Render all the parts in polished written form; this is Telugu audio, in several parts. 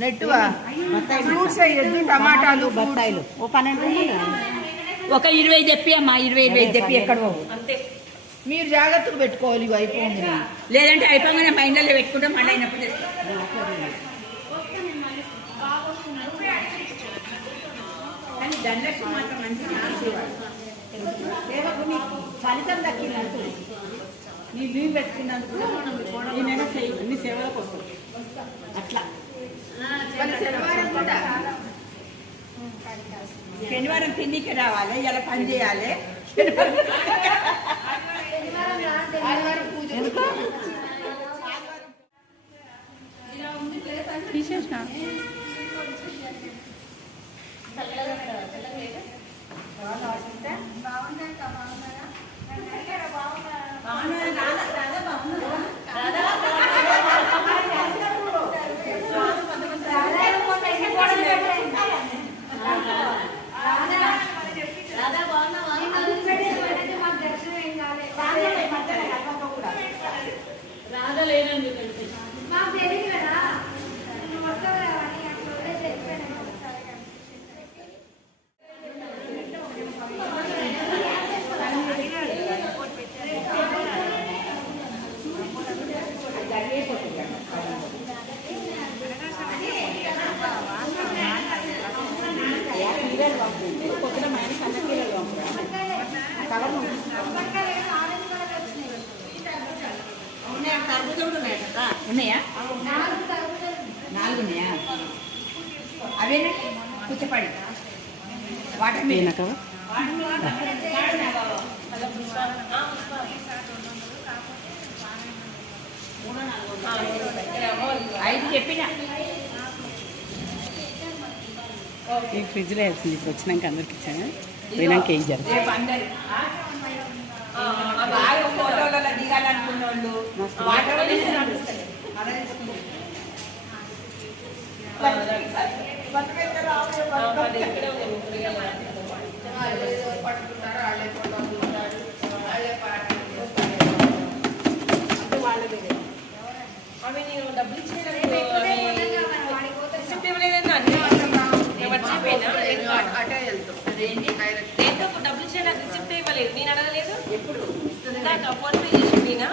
నెట్టువా ఫ్రూట్స్ వేయద్దు, టమాటాలు బత్తాయిలు ఓ 12 ఒక 20 తెప్పి అమ్మా, 20 తెప్పి ఎక్కడ అంతే. మీరు జాగ్రత్తలు పెట్టుకోవాలి, ఇవి అయిపోయింది. లేదంటే అయిపోగానే మైండ్లో పెట్టుకుంటాం, మళ్ళీ అయినప్పుడు కానీ ధనలక్ష్మి మాత్రం మంచి ఫలితం దక్కిందంటూ నీ లీవ్ పెట్టుకున్నందుకు నేనైనా నీ సేవలకు వస్తుంది అట్లా. శనివారం కిందికి రావాలి, ఇలా పని చేయాలి. తీసేసిన ఉన్నాయా? 4 ఉన్నాయా? అవేనా కూర్చోపడి వాటర్ మీద 5 చెప్పినా ఈ ఫ్రిడ్జ్లో వేస్తుంది. ఇప్పుడు వచ్చినాక అందరికి ఇచ్చాను, పోయినాక ఏం జరుగుతుంది. ఫోటోలలో దిగాలనుకున్న వాళ్ళు వాటర్ డబ్బులు ఇచ్చేలా రిసిప్ట్ ఇవ్వలేదు, నేను అడగలేదు. ఎప్పుడు ఫోన్ పే చేసి నేనా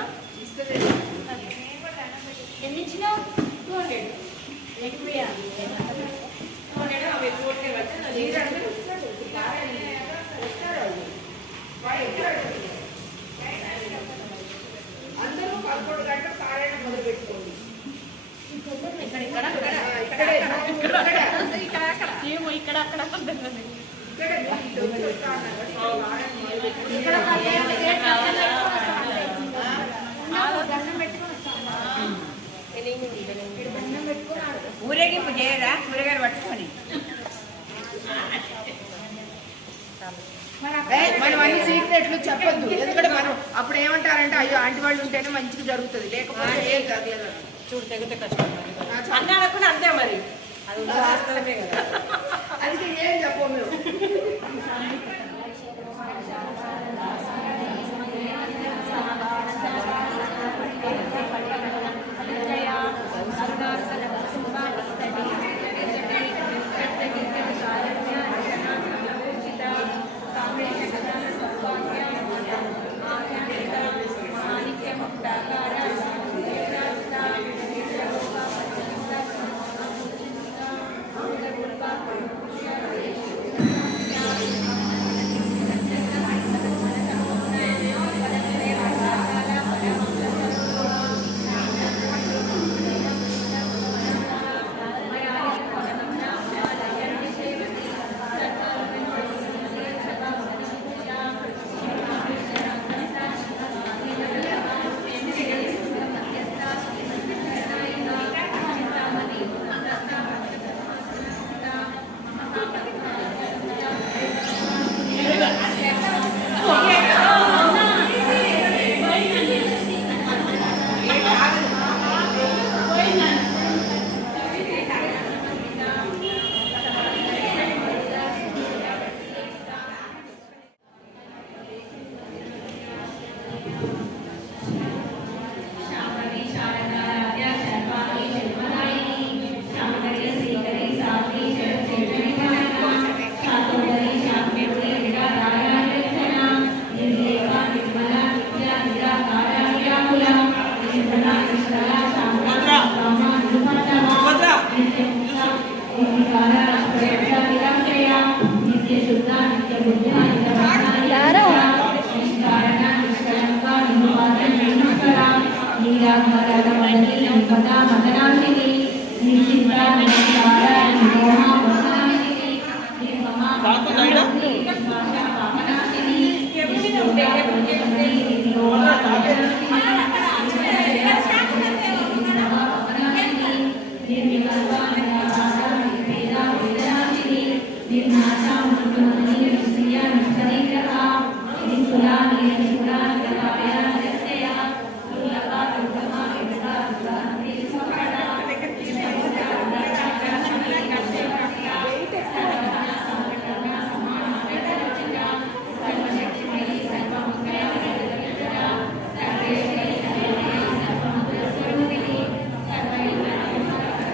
ఎన్ని ఇచ్చినా 200 అందరూ 11 గంటలు పారాయణ మొదలు పెట్టుకోండి. ఏమో ఇక్కడ అక్కడ ఊరేగింపు చేయరా కూరగాయలు పట్టుకొని? మనం అన్ని సీక్రెట్లు చెప్పొద్దు, ఎందుకంటే మనం అప్పుడు ఏమంటారంటే అయ్యో ఆంటీ వాళ్ళు ఉంటేనే మంచిగా జరుగుతుంది, లేకపోతే ఏం జరగలేదు. చూడు తెగితే కష్టం అన్నాడు కూడా అంతే మరి. అది వాస్తవమే కదా, అందుకే ఏం చెప్పు మేము.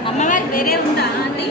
అమ్మవారి వేరే ఉందా అండి?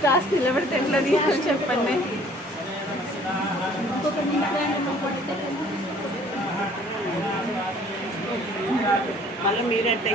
క్లాస్ నిలబడితే ఎట్లా తీయాలి చెప్పండి. మళ్ళీ మీరంటే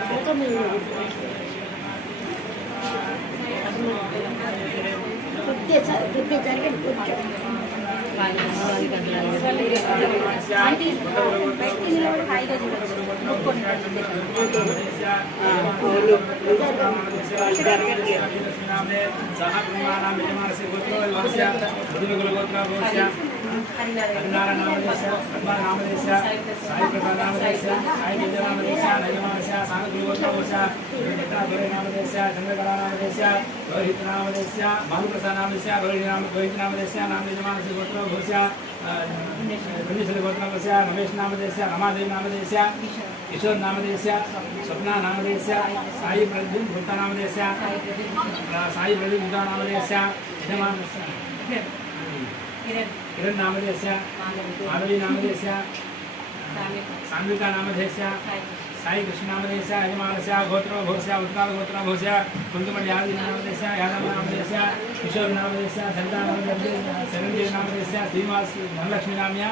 रमेश नामदेश रमादेवी नामदेश किशोर नामदेश स्वप्ना नामदेश साई प्रदीप भूता नामदेश साई प्रदीप भूता नामदेश किरण नामदेश माधवी नामदेश सान्विका नामदेश साई कृष्ण नामदेश यजमानस गोत्र भोष उत्काल गोत्र भोष कुंतमणि आदि नामदेश यादव नामदेश किशोर नामदेश संता नामदेश शरणदेव नामदेश श्रीनिवास धनलक्ष्मी नाम्या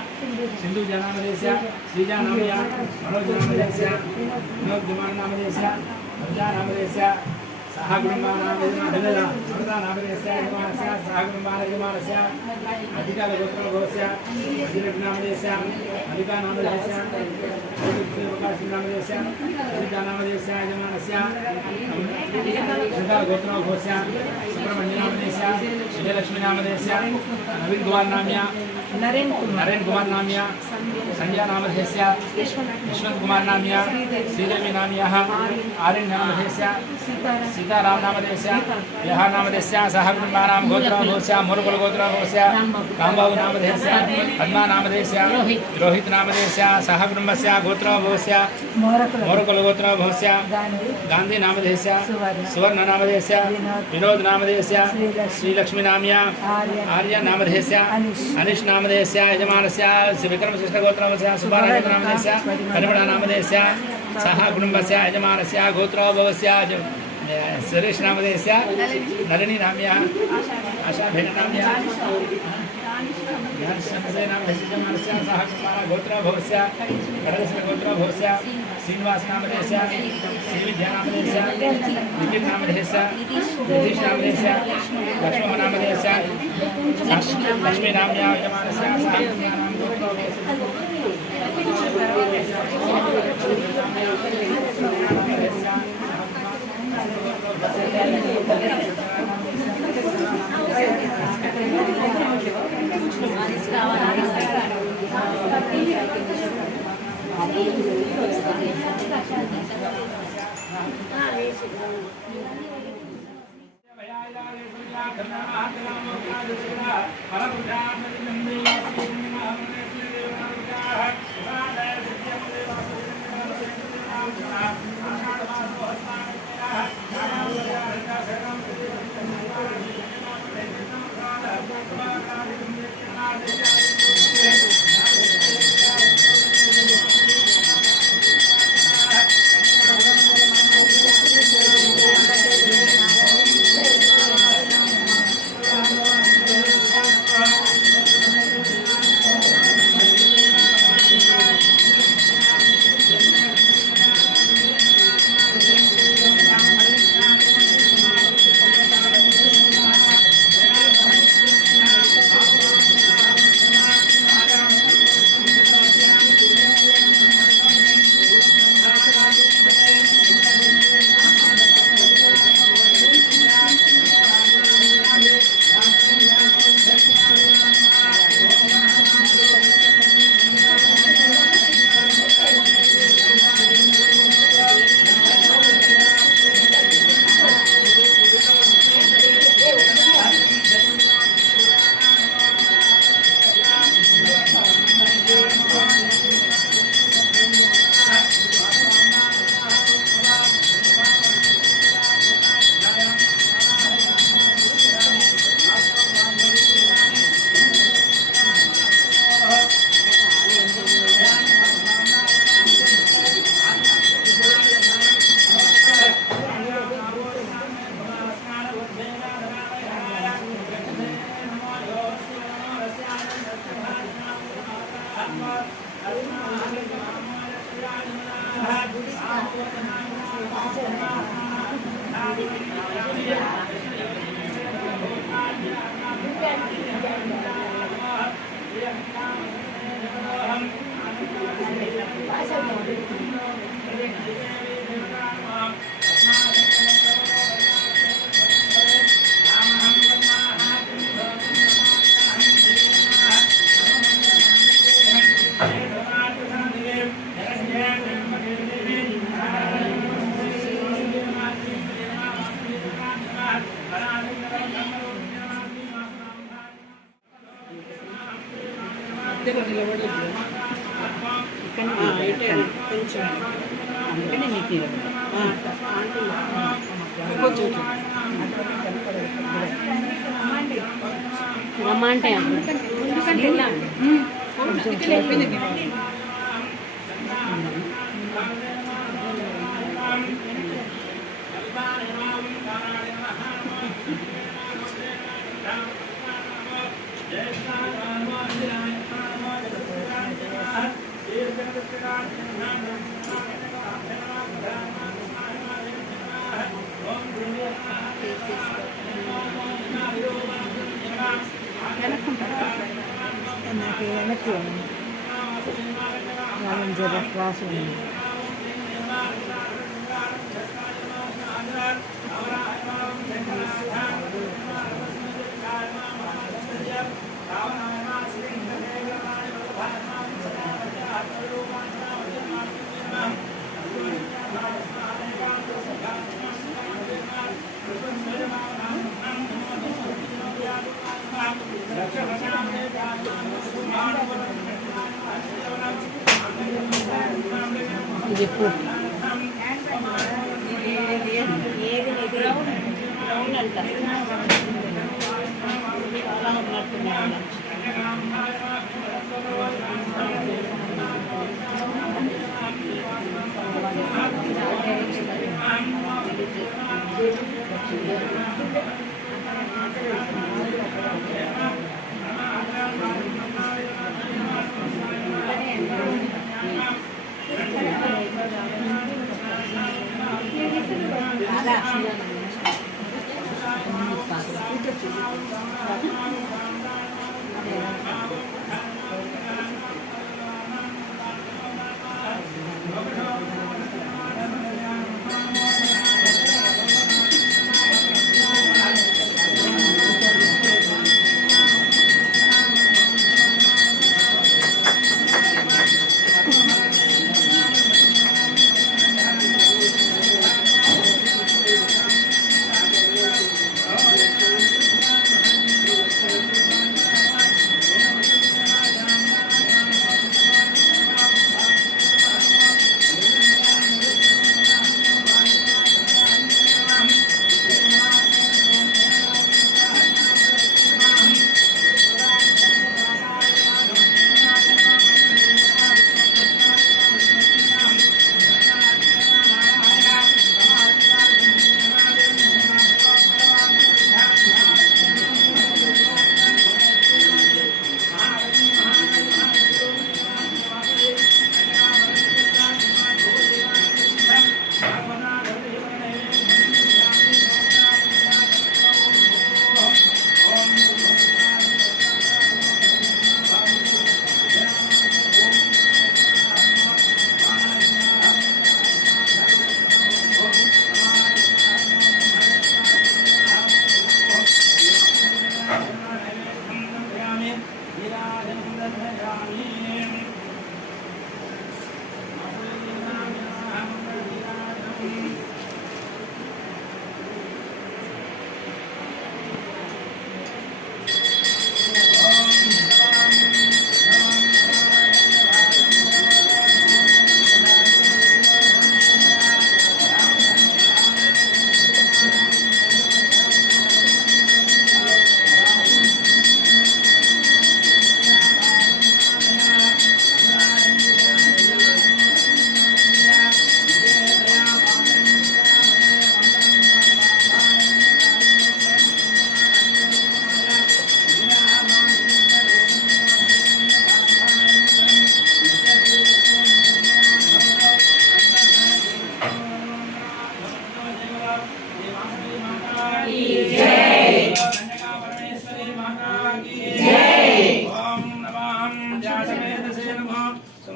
सिंधुजा नामदेश श्रीजा नाम्या मनोज नामदेश विनोद कुमार नामदेश प्रजा नामदेश सहकुटुंबा नामदेश नामदेश यजमानस सहकुटुंबा यजमानस अधिकाल गोत्र भोष अधिलक्ष्मी नामदेश अधिका नामदेश नामदेश श्रीजा नामदेश यजमानस्य गोत्र घोष सुब्रह्मण्य नामदेश विजयलक्ष्मी नामदेश नवीन कुमार नाम्या नरेन कुमार नाम्या संजय नामदेश यशवंत कुमार नाम्या श्रीदेवी नाम्या आर्यन नामदेश सीताराम नामदेश बिहार नामदेश सहकुटुंबानां गोत्र घोष मुरुकुल गोत्र घोष रामबाबू नामदेश पद्मा नामदेश रोहित नामदेश सहकुटुंबस्य गोत्र घोष मोरकुल गोत्र घोष गांधी नामदेश सुवर्ण नामदेश विनोद नामदेश श्रीलक्ष्मी नाम्या आर्य नामदेश अनिश नामदेश यजमानस्य विक्रमशिष्ट गोत्र सुब्बाराय नामदेश परिमळ नामदेश सह कुटुंबस्य यजमानस्य गोत्र भवस्य सुरेश नामदेश नलिनी नाम्या आशा भेट नाम्या यजमानस्य सह गोत्र भवस्य कडलस्य गोत्र भवस्य श्रीनिवास नामदेश श्रीविद्या नामदेश विद्युत नामदेश नितीश नामदेश लक्ष्मण नामदेश लक्ष्मी नाम्या यजमानस्य सह కొంచెం అందుకనే మీకు కొంచెం అమ్మ అంటే నాకు వెనక్కి వాళ్ళని జర క్లాస్ ఉంది. ఇది ఎప్పుడు రౌండ్ అంట చాలా ఉన్నట్టున్నాయి.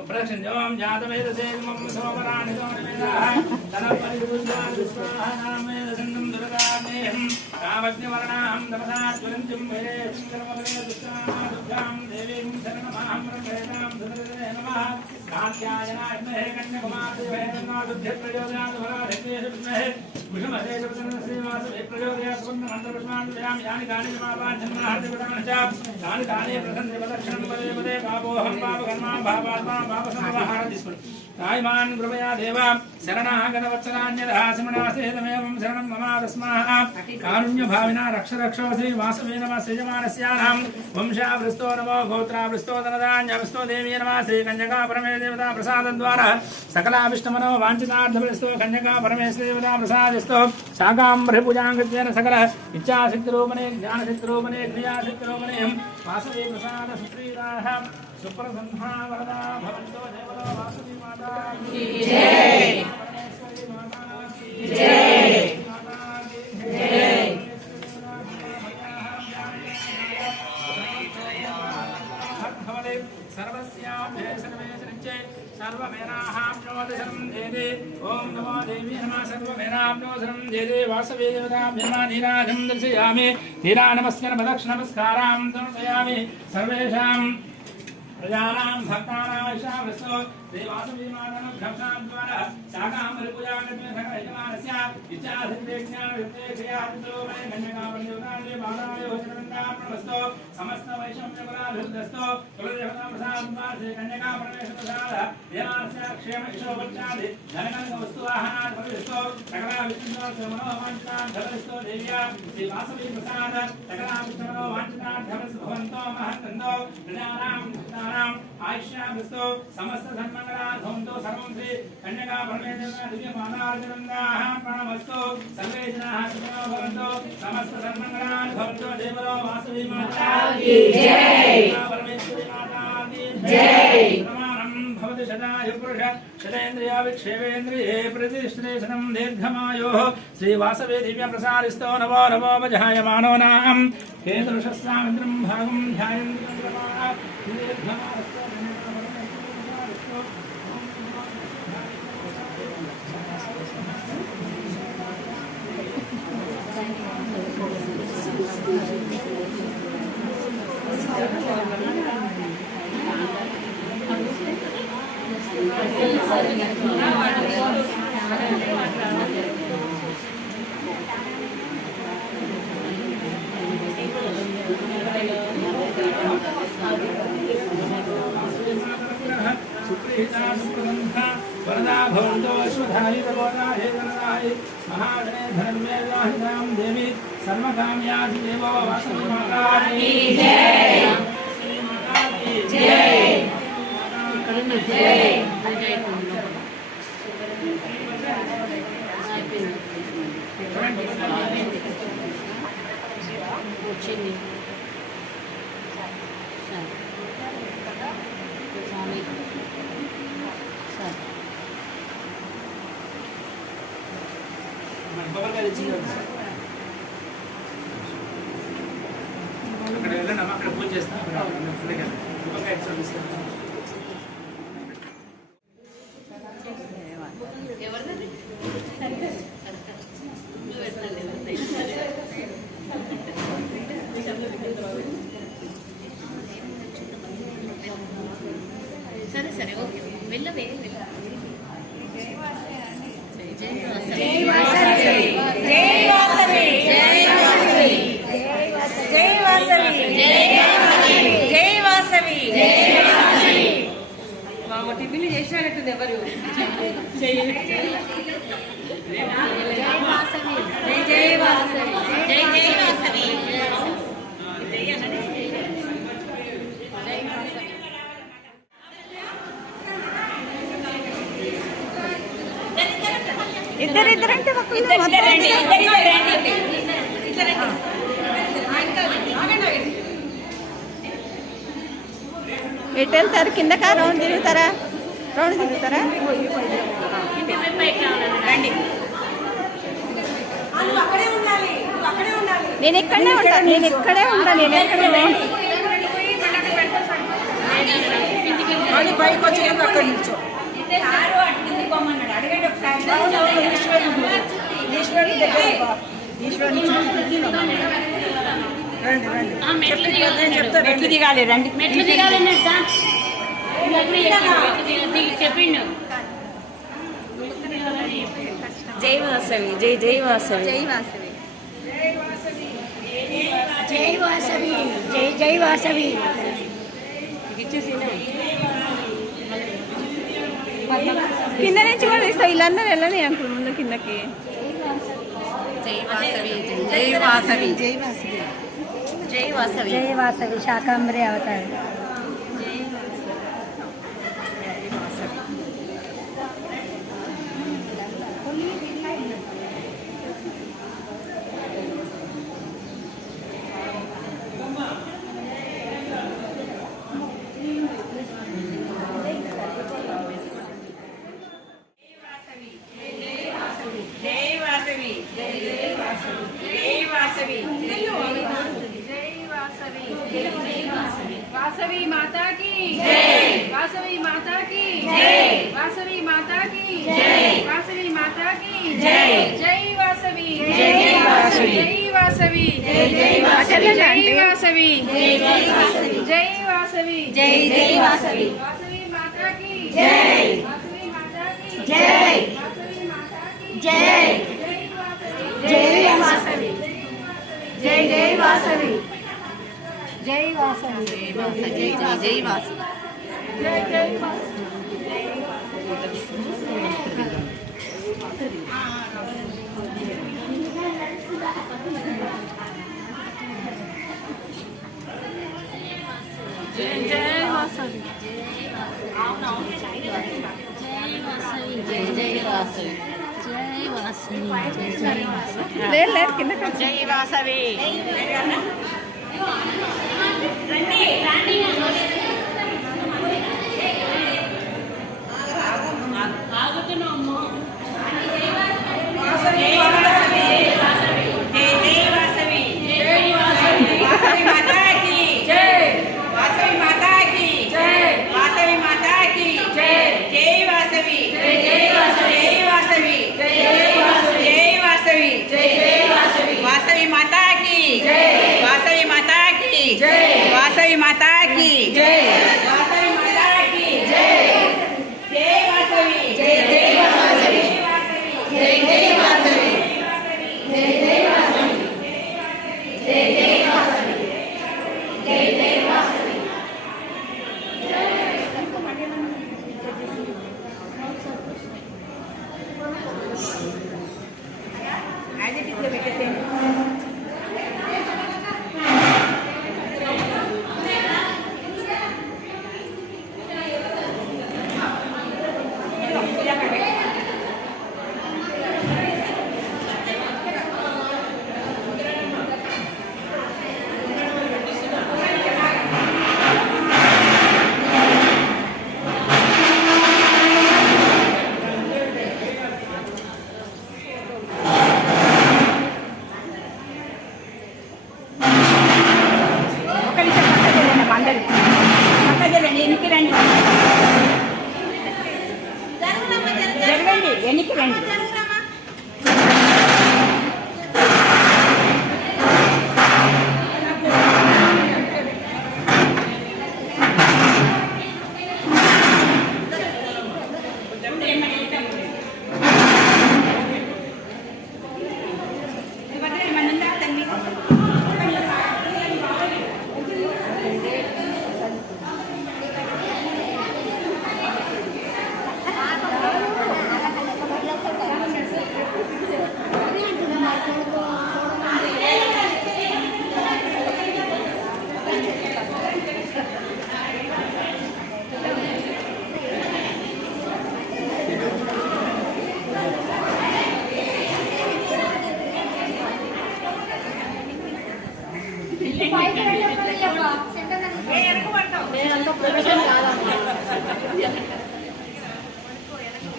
प्रक्षण्यों जातवेदसे मम सोमराणि सोमवेदाः तनपरिबुद्धानुस्वाहानामेदसन्नं दुर्गानेहं कामग्निवर्णाहं तपसा ज्वलन्तीं भजे शङ्करमगने दुष्टां देवीं शरणमहं प्रभेदां सुदृढे नमः कात्यायनाय विद्महे कन्याकुमारी तन्नो प्रचोदयात् वराहते विद्महे विष्णुमते श्रीनिवासवे प्रचोदयात् मंत्रपुष्पाणि दयामि यानि कानि समापाञ्छन्मनः तानि तानि प्रसन्ति प्रदक्षिणं पदे पदे पापोऽहं पापकर्मा भावात्मा भावसमवहारं तिस्मि तायिमान् कृपया देव शरणागतवत्सलान्यतः सिमणासेतमेवं शरणं मम तस्माः कारुण्यभाविना रक्ष रक्षो श्रीवासवे नमः श्रीजमानस्यानां वंशावृस्तो नमो गोत्रावृस्तो धनधान्यवृस्तो देवी नमः श्रीकन्यका परमे देवता प्रसादद्वारा सकलाभिष्टमनो वाञ्छितार्थफलस्तो कन्यका परमेश्वरी देवता प्रसादिस्तो शाकाम्बरपूजां कृत्वेन सकल इच्छाशक्तिरूपणे ज्ञानशक्तिरूपणे क्रियाशक्तिरूपणे वासवे प्रसाद सुप्रीताः सुप्रसन्ना वरदा भवन्तो देवतो वासवी माता की जय परमेश्वरी माता की जय माता की जय भवते सर्वस्याभ्ये सर्वेशनिच्चे सर्वमेनाहाम्नोदशरं देदे ॐ नमो देवी नमः सर्वमेनाम्नोदशरं देदे वासवे देवताभ्यः नीराजं दर्शयामि नीरानमस्कर प्रदक्षिणमस्कारां समर्पयामि सर्वेषां प्रजानां भक्तानां श्रीवासवी मातानुग्रहसाद्वारा शाकाम्बरपूजा कृत्वे सकलयजमानस्य इच्छासिद्धे ज्ञानविद्धे क्रियासिद्धोमये कन्यकापरियोगान्ये बालाय होचनवन्दार्पणमस्तु समस्त वैषम्यकुलाभिवृद्धस्तु कुलदेवताप्रसाद्वारा श्रीकन्यकापरमेश्वरप्रसादः देवास्य क्षेमयशोपचादि धनकनकवस्तुवाहनात् परिविष्टो सकलाविष्णुमनोवाञ्छितार्थफलस्तु देव्या श्रीवासवी प्रसाद सकलाविष्णुमनोवाञ्छितार्थफलस्तु भवन्तो महन्तन्तो प्रजानां आयुष्यामस्तु समस्त धर्मकलाधोन्तो सर्वं श्री कन्यका परमेश्वरः दिव्यमानार्जनन्दाः प्रणमस्तु सर्वे जनाः सुखिनो भवन्तु समस्त धर्मकलाधोन्तो देवलो वासवी माता की जय परमेश्वरी माता की जय प्रमाणं भवति शतायु पुरुष शतेन्द्रियाविक्षेपेन्द्रिये प्रतिष्ठितं दीर्घमायोः श्रीवासवे दिव्यप्रसादिस्तो नमो नमो वजायमानो नाम केन्द्रशस्त्रामिन्द्रं भागं ध्यायन्ति वरदा भवन्तो अश्वधारी प्रबोधाये धनदाये महागणे धर्मेवाहितां देवी सर्वकाम्यादि देवो वासवी माता की जय माता की जय जय అక్కడ వెళ్ళండి అమ్మ అక్కడ పూజ చేస్తాం సరే సరే ఓకే వెళ్ళవే టిఫిన్ చేసినట్టుంది ఎవరు ఇద్దరంటే ఎటు వెళ్తారు? కిందకా రౌండ్ తిరుగుతారా? నేను ఇక్కడే ఉంటాను. పైకి వచ్చి అక్కడ నిల్చో. మెట్లు దిగాలి. రండి. మెట్లు దిగాలి. చెప్పిండు జై వాసవి జై జై వాసవి జై వాసవి జై వాసవి జై జై వాసవి కింద నుంచి కూడా ఇస్తావు వీళ్ళందరూ వెళ్ళని అంకుల్ ముందు కిందకి జై వాసవి జై వాసవి జై వాసవి జై వాసవి జై వాసవి శాకాంబరి అవతారం वासवी माता की जय वासवी माता की जय वासवी माता की जय वासवी माता की जय जय वासवी जय वासवी जय वासवी जय वासवी जय वासवी जय वासवी जय वासवी जय वासवी वासवी माता की जय वासवी माता की जय वासवी माता की जय जय वासवी जय जय वासवी जय वासवी जय वासवी जय जय वासवी जय जय లేదు కిందకి जय वासवी वासवी माता की जय वासवी माता की जय वासवी माता की जय वासवी माता की जय जय वासवी जय जय वासवी जय जय वासवी जय जय वासवी जय जय वासवी जय जय वासवी ఎన్నికి రండి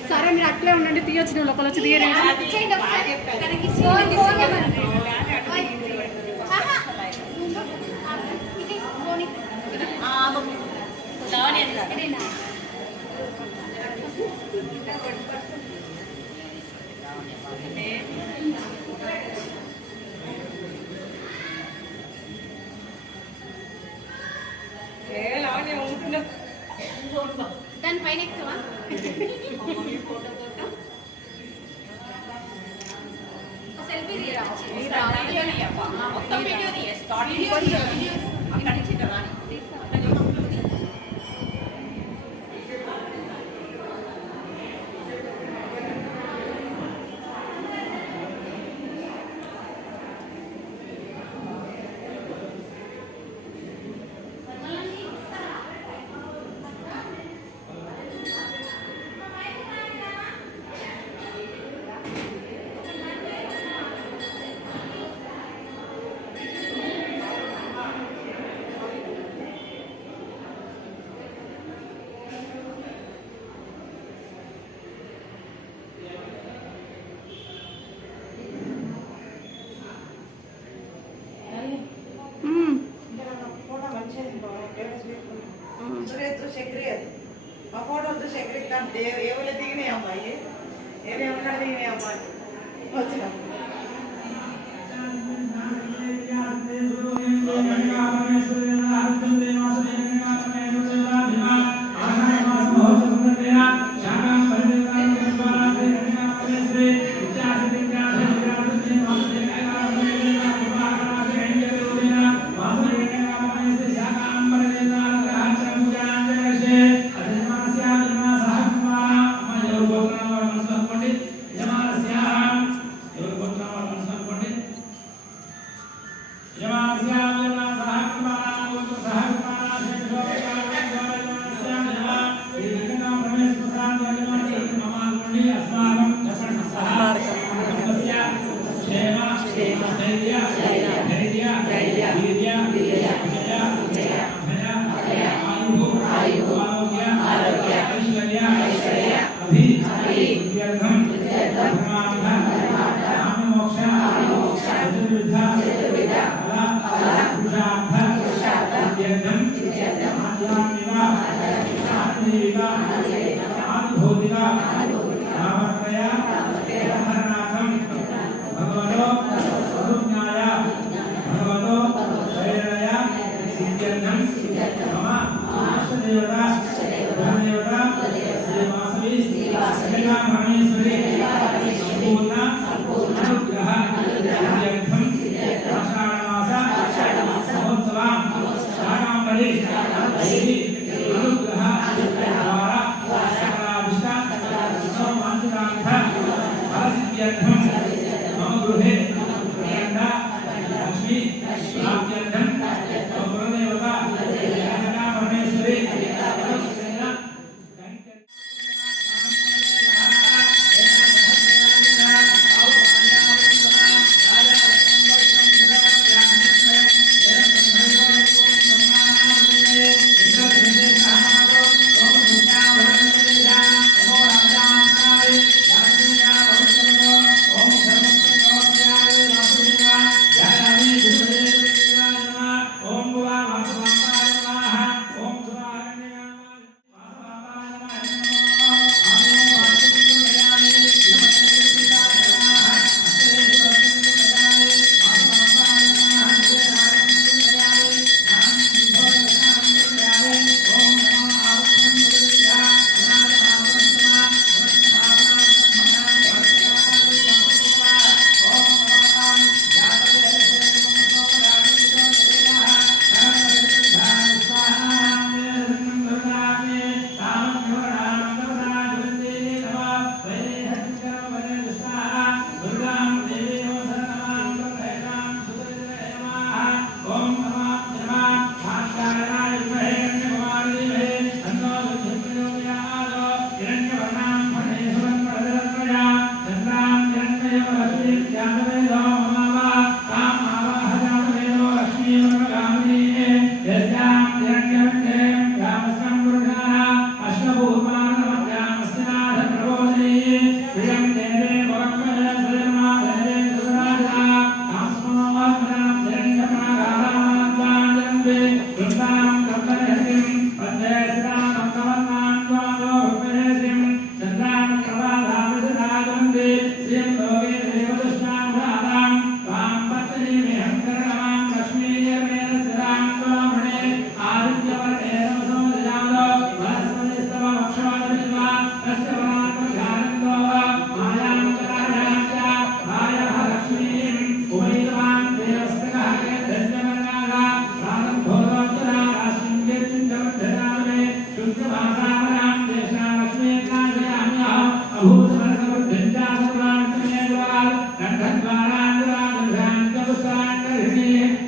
సరే మీరు అట్లే ఉండండి తీయొచ్చు లోపల వచ్చి తీయరు దాని పైన ఎక్కువ సెల్ఫీ తీయరా మొత్తం వీడియో తీయ స్టార్టింగ్ అక్కడి నుంచి రాని మా ఫోటో సెక్రటరీ ఏమైనా దిగినాయి అమ్మాయి ఏమేమన్నా దిగినాయి అమ్మాయి వచ్చిన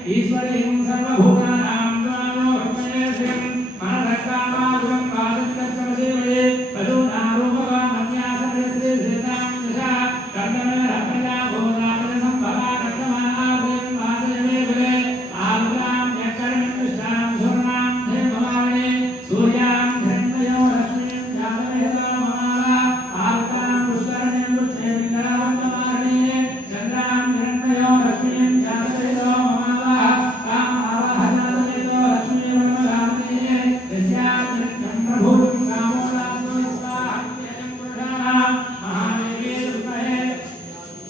ఈశ్వరీం సర్వభూతానాం త్వామో హృదయేశం మనరకామాదుకం పాదంతస్మసేవే పదూనారూపవాన్ అన్యాసన శ్రీ శ్రీతాం దశా కర్ణమే రత్నజా భూతాన సంభవా కర్ణమానాదుకం వాసయమే బలే ఆరుద్రాం యకరణం కృష్ణాం సువర్ణాం హేమవాణి సూర్యాం ధన్యో లక్ష్మీం జాతవేదో మమాలా ఆరుద్రాం పుష్కరణీం పుష్ణేంద్రావంతమారణి చంద్రాం ధన్యో లక్ష్మీం జాతవేదో మమాలా కాం ఆవాహనాదవేదో లక్ష్మీం వనమగామిని యస్యాం చంద్రభూతం కామోదాసు స్వాహం పురుషాణాం మహాదేవే విద్మహే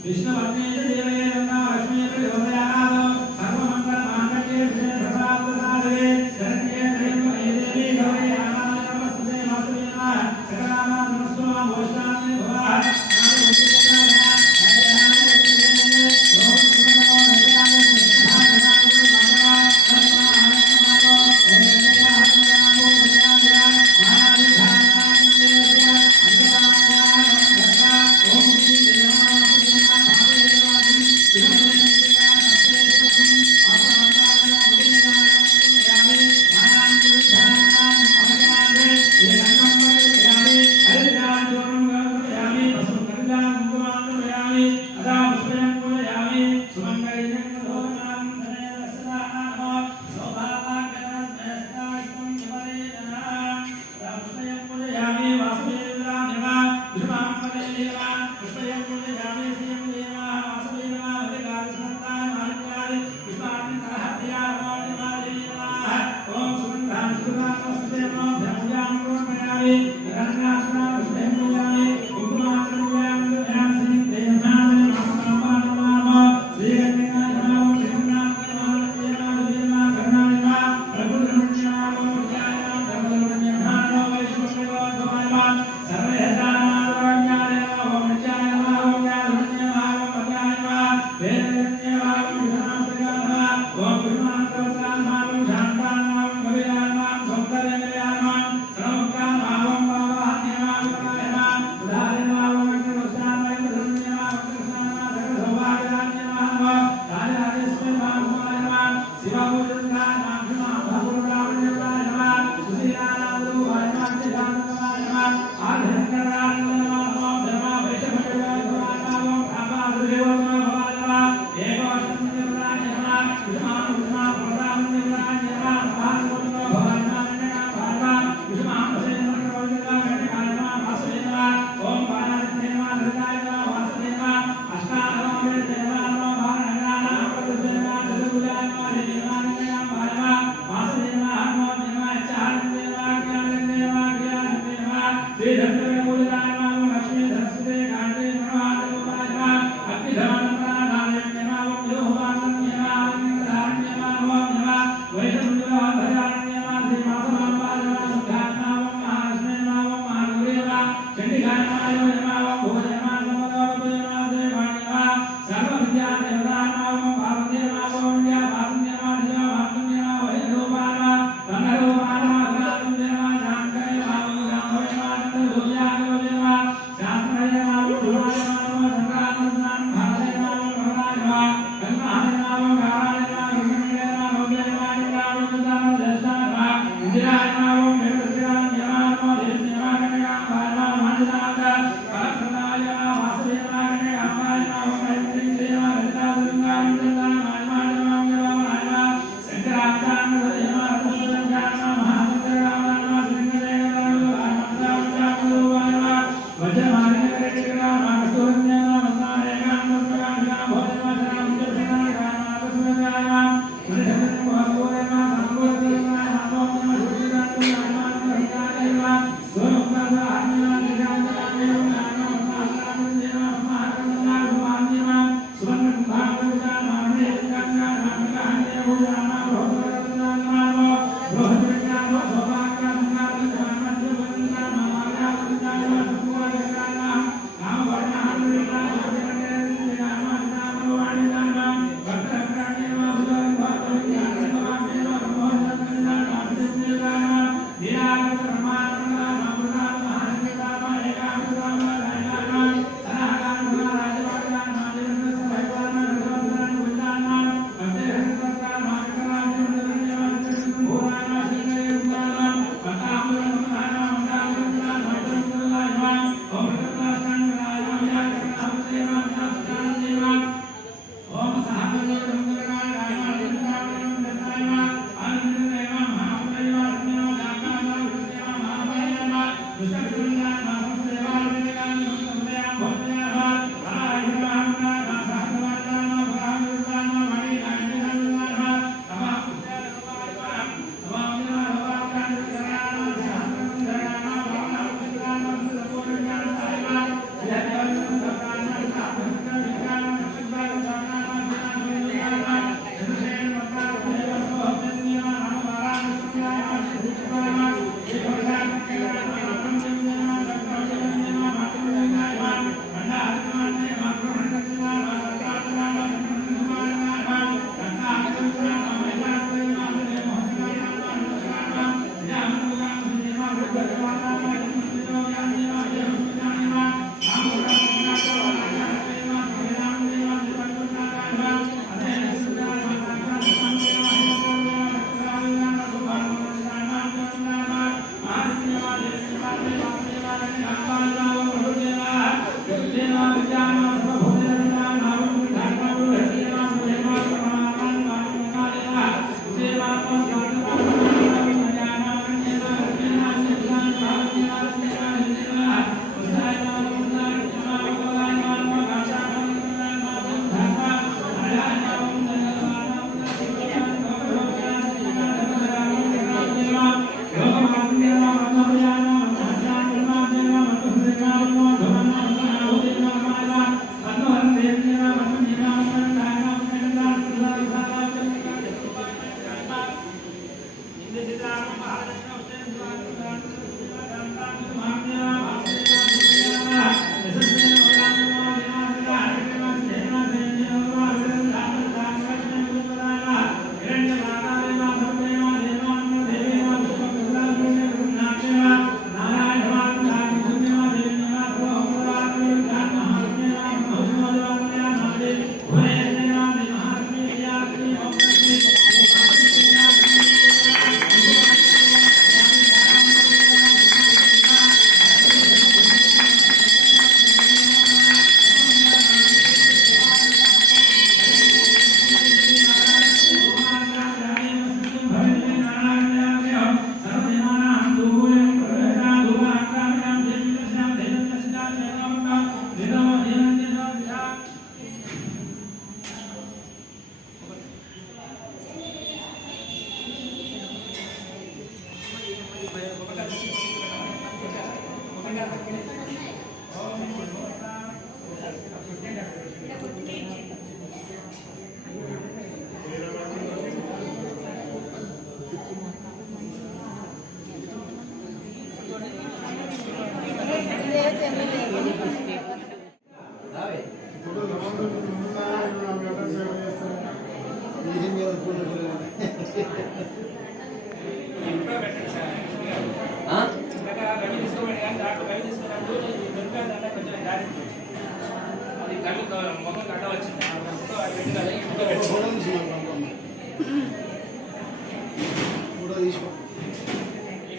విష్ణువర్ణే దేవే నమః లక్ష్మీ ప్రచోదయాత్ సర్వమంగళ మాంగళ్యే శివే సర్వార్థసాధకే శరణ్యే త్రయంబకే దేవి గౌరీ నారాయణి నమస్తుతే నమస్తుతే నమః సకలానాం నమస్సుమాం భోష్టామి భవాః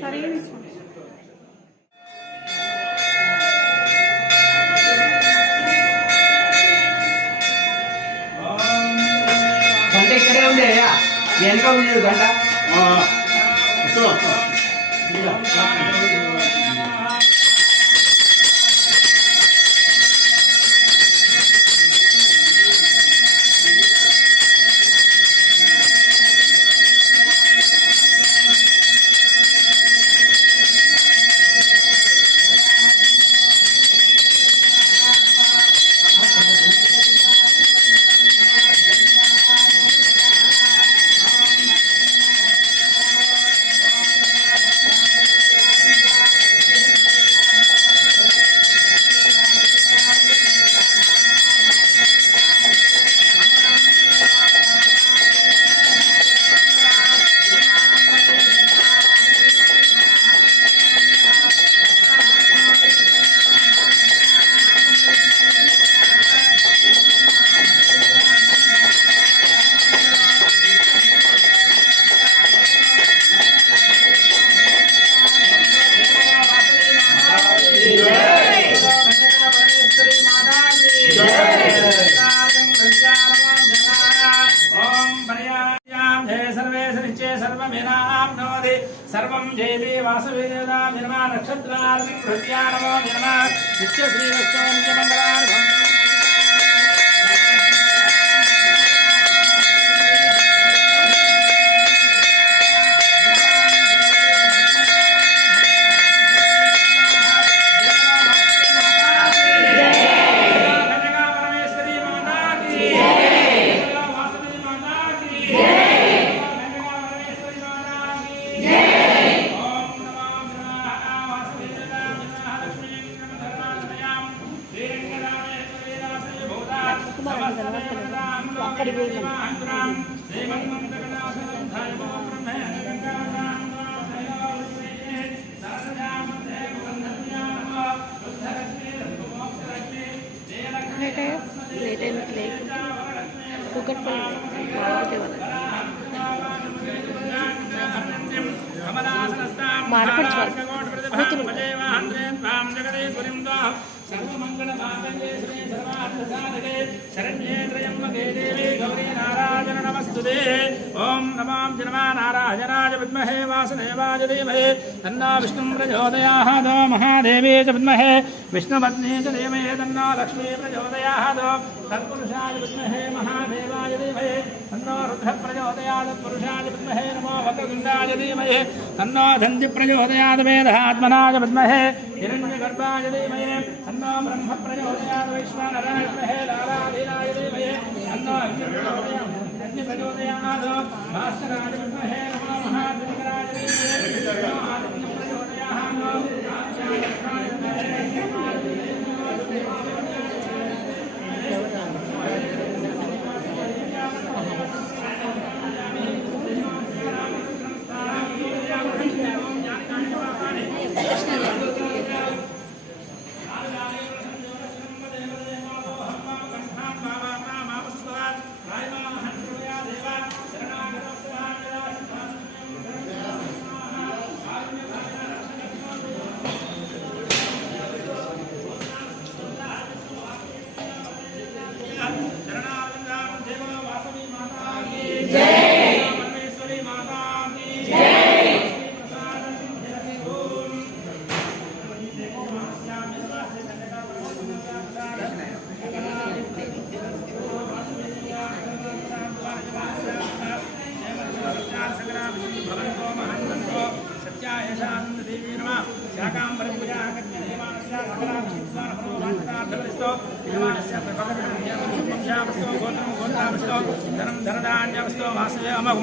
సరే గంట ఇక్కడే ఉంది అయ్యా వెనక ఉండేది గంట सर्वं जयते वासवेदा निर्मा नक्षत्रार्थ कृत्या नमो निर्मा नित्य श्री वैष्णव नित्य मंगलार्थ ओम नमो नारायणाय विद्महे वासुदेवाय धीमहि तन्नो विष्णुं प्रचोदयात् महादेवी च विद्महे विष्णुपत्नी च धीमहि तन्नो लक्ष्मी प्रचोदयात् तत्पुरुषाय विद्महे महादेवाय धीमहि तन्नो रुद्रः प्रचोदयात् पुरुषाय विद्महे नमो वक्रतुण्डाय धीमहि तन्नो धन्ति प्रचोदयात् वेदात्मनाय विद्महे हिरण्यगर्भाय धीमहि तन्नो ब्रह्म प्रचोदयात् वैश्वानराय विद्महे नारायणाय धीमहि तन्नो प्रचोदयात् भास्कराय विद्महे नमो महादेवाय धीमहि तन्नो आदित्य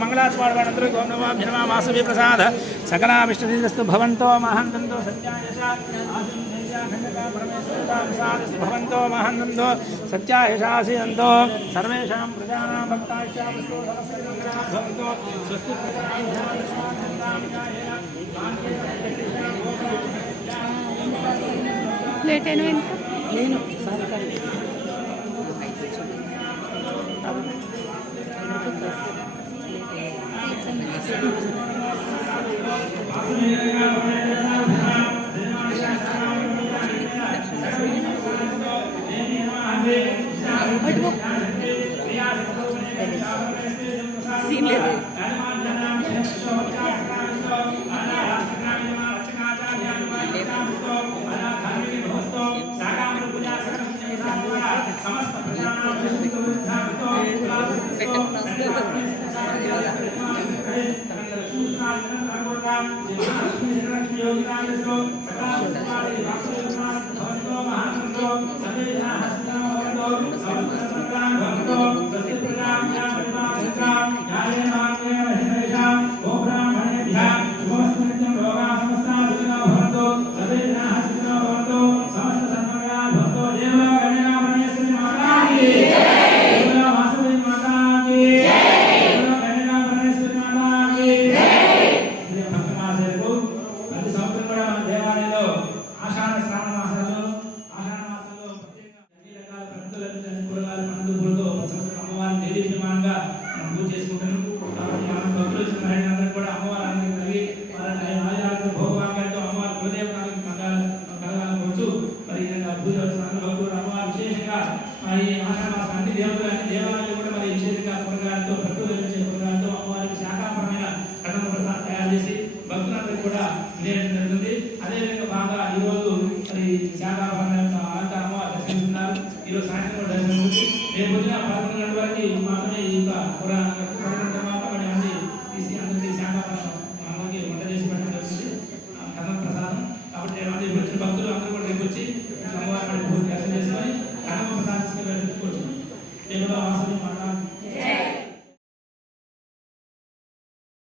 मंगलास्वाड़वाणंतर ओम नमो वासवी प्रसाद सकला विष्णुदीस्तु भवंतो महांतंतो सत्यायशा भवन्तो महानन्दो सत्यायशासीनन्तो सर्वेषां प्रजानां भक्ताश्चावस्तो भवन्तो स्वस्ति లేట్ అయినా నేను బాధపడలేదు సీన్ లేదు అమ్మవారిని దేదీప్యమానంగా మనం పూజ చేసుకుంటాము. మనం భక్తులు వచ్చిన